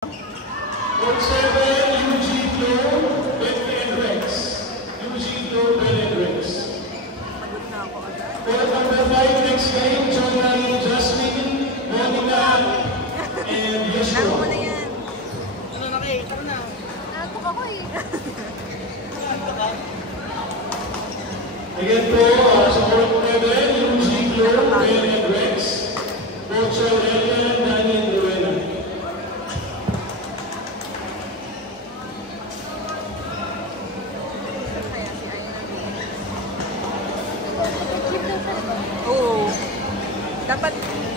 Code 7, UG Flow, Ben and Rex. UG Flow, Ben and Rex. Code number 5, next game, Jonah, Jasmine, Monica, and Yeshua. Laro mo na yan. Ano na kayo? Ito na. Nakatok ako eh. Again po, sa Code 7, UG Flow, Ben and Rex. Code 7, Danny and Rowena. Oo. Dapat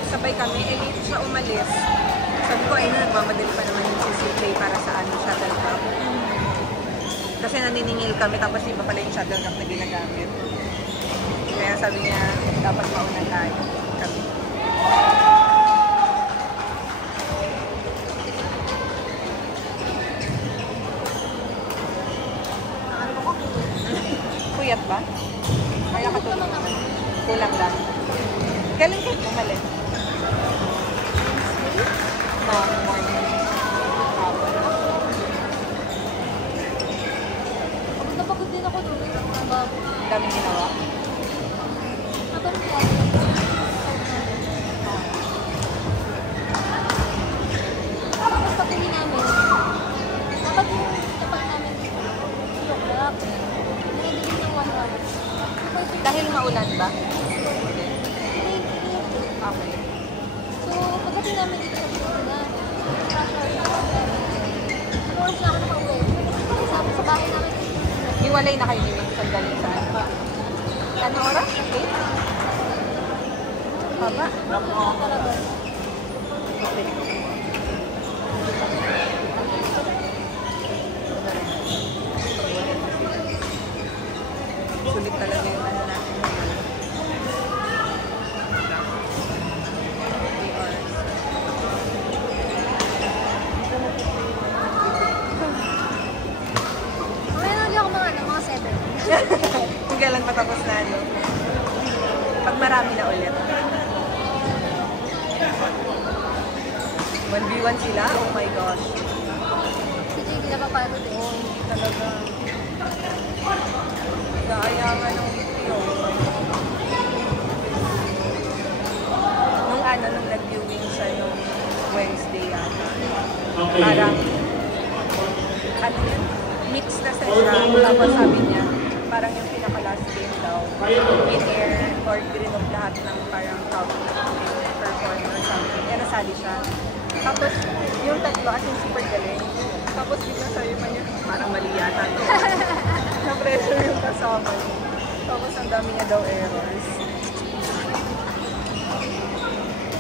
sabay kami. Eh, dito siya umalis. Sabi ko, ay na, nagmamadali pa naman yung CCK para sa shuttle cup. Kasi naniningil kami, tapos iba pala yung shuttle cup na ginagamit. Kaya sabi niya, dapat mauna tayo. Kami. Puyat ba? Kaya ka tulog naman. Kulang lang. Kailan kayo umalis? No, morning. Pagod na pagod din ako doon. Daming ginawa. Tapos pagdating namin, dapat yung tapat namin dito. Silograp. Nagdating ng 1 hour. Dahil maulan ba? Rain. Okay. So, pagdating namin dito sa dito na, rush hour na ako. Oras na ako nakauwi. Sa bahay namin. Hiwalay na kayo ni Wing sa galing sa ano? Ano oras? Okay? Haba? Okay. Sulit talaga yung ano natin. 3 hours. Mamaya na ulit ako mga 7. Kung kailan patapos na ano. Pag marami na ulit. 1v1 sila? Oh my gosh. Si JD na papagod eh. Oh, hindi talaga. Naayangan ng video. Nung nag-viewing siya nung Wednesday yata. Parang, ano yun? Mix na siya. Tapos sabi niya, parang yung pinaka-last game daw, in-air or grinok lahat ng parang top performer or something. Kaya nasali siya. Tapos, yung tatlo, as in super galing. Tapos, biglang sabi pa niya, parang mali yata. Na-pressure yung kasama niya. Tapos, ang dami niya daw errors.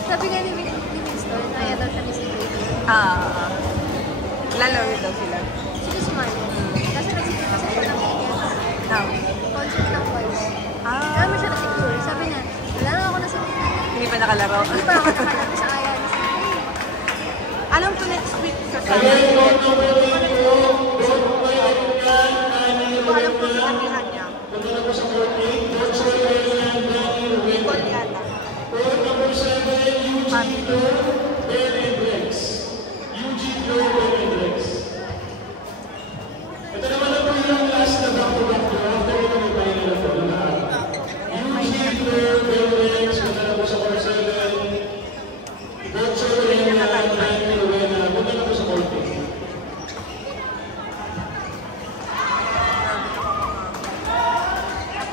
Sabi nga ni Winston, kaya daw siya ni si JD. Lalawin daw sila. Sino sumali? Kasi nagsipin kasi siya ng tickets. Now, Concert ng twice. Kaya mo siya na-secure. Sabi niya, wala na ako na sa hindi pa nakalaro. Hindi pa ako nakalaro sa Ayan. Alam ko next week kasi. Again, code number 8 po, Code 5, Danny, Hindi ko alam kung Rowena. sinabihan niya. Punta na po sa Code 8, Code 7, Danny, Rowena. Call yata. Code number 7, UG Flow, Ben and Rex. UG Flow, Ben and Rex. Ito naman na po yung last na back-to-back po. After ito, may final na po na lahat. UG Flow, Ben and Rex. Punta na po sa Code 7. Code 7, Danny, Rowena. Punta na po sa Code 8.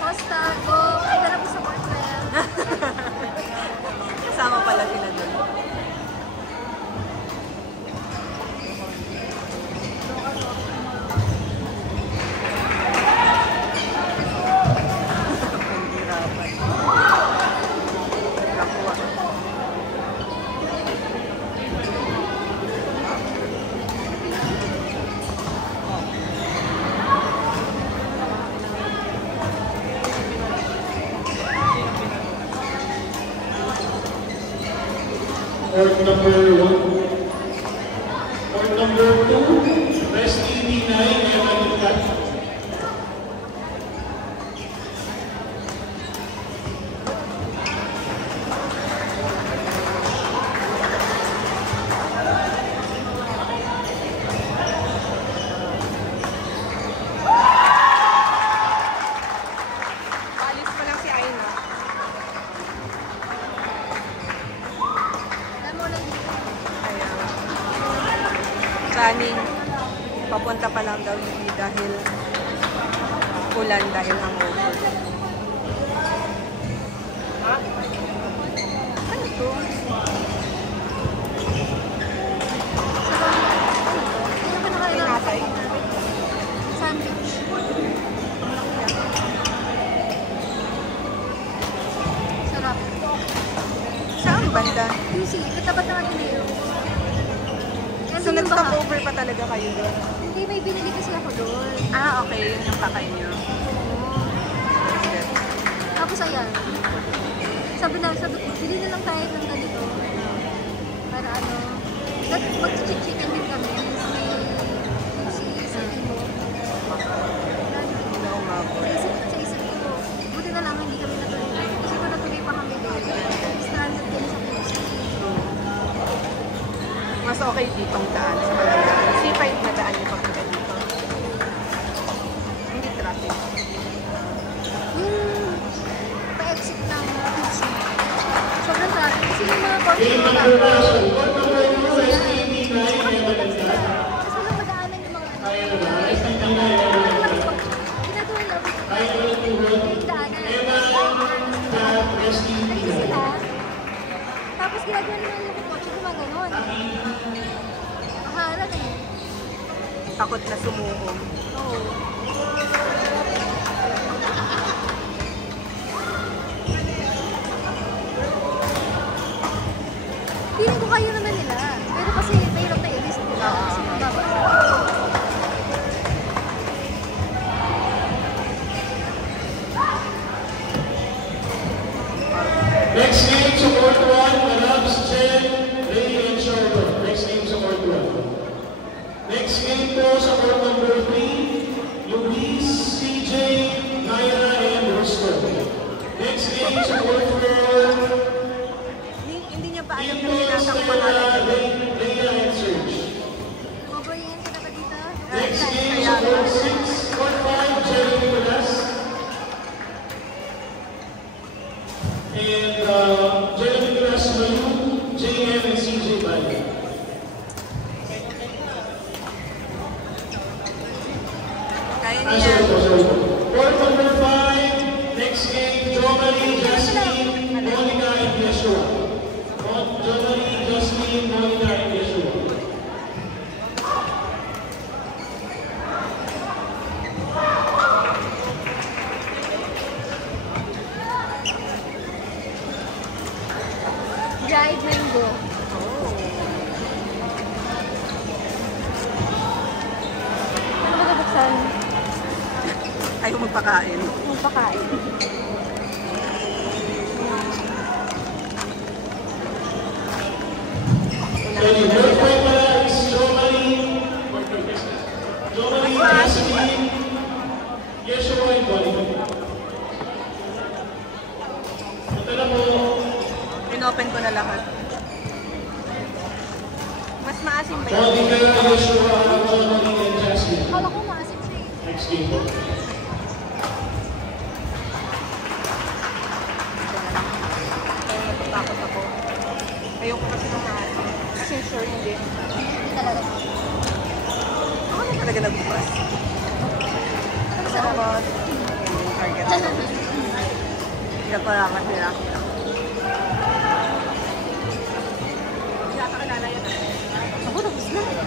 Costa, go! Punta na po sa court na yan. Kasama pala sila doon. Pahirapan. Nakuha. Court number 1. Court number 2, Rest TV9, Evan Cat. planning, papunta pa lang daw hindi dahil ulan, dahil hangover. Ano ito? Ano ba nakailan? Pinatay. Sandwich. Sarap. Saan banda? QC, katapat ng Ateneo. So nag-stopover pa talaga kayo doon? Hindi, may binili kasi ako doon. Ah, okay. Yun yung pakay nyo. Oo. Tapos ayan. Sabi, bili na lang tayo ng ganito. Para ano, mag-chicken din kami. May sa Timo. Sa isang Timo. Buti na lang hindi kami natuloy. Kasi kung natuloy pa kami doon, stranded kami sa QC. Mas okay ditong daan sa Malayaan. C5 na daan yung pagpunta dito. Hindi traffic. Yung pa-exit ng QC. Sobrang traffic. Kasi yung mga coach Game ko number 1. Court number 2, STB9, Evelyn. kasi walang madaanan yung mga ano. Kaya na ba? STB9, Evelyn. Ginagawa lang. Kaya na to hold. Yung daanan. Evan, STB9. Kasi sila. Tapos ginagawa nila yung kotse gumaganon. Maharap eh. Takot na sumuong. Oo. Feeling ko kayo naman nila. Pero kasi mahirap na i-risk nila. Kasi mababasa. Next game sa Court 1, Manabs, Chen, Ray, and Shoulder. Next game sa Court 1. Next game po sa Court number 3, Luis, CJ, Naira, and Roscoe. Next game sa Court 4, Hindi niya pa alam na Tito, pinasang pangalan. Stella, Rhea, and Serge. Mabayin ka na ba dito? Next game sa Court 6, Court 5, Jerry Nicolas. And Jerry Nicolas, Mayu, JM, and CJ Bayo. Kaya Ah, niya. sorry po. Court number 5, next game, Jomari, Jasmine, Monica, and Yeshua. Jomari, Jasmine, Monica, and Yeshua. Dried mango. Ano ba nabuksan? Ayaw magpakain. Magpakain. Ready, third point pala is Jomari, Jasmine, Yeshua, and Monica. Ito na po. Inopen ko na lahat. Mas maasim ba yun? Monica, Yeshua, Jomari, and Jasmine. Akala ko maasim siya eh. Next game po. Kaya natatakot ako. Ayoko kasi ng maasim. Kasi sure hindi. Hindi talaga. Ako na talaga nagbukas. Ano sarap? Yung target. Hindi ko lang kasi nakita ko.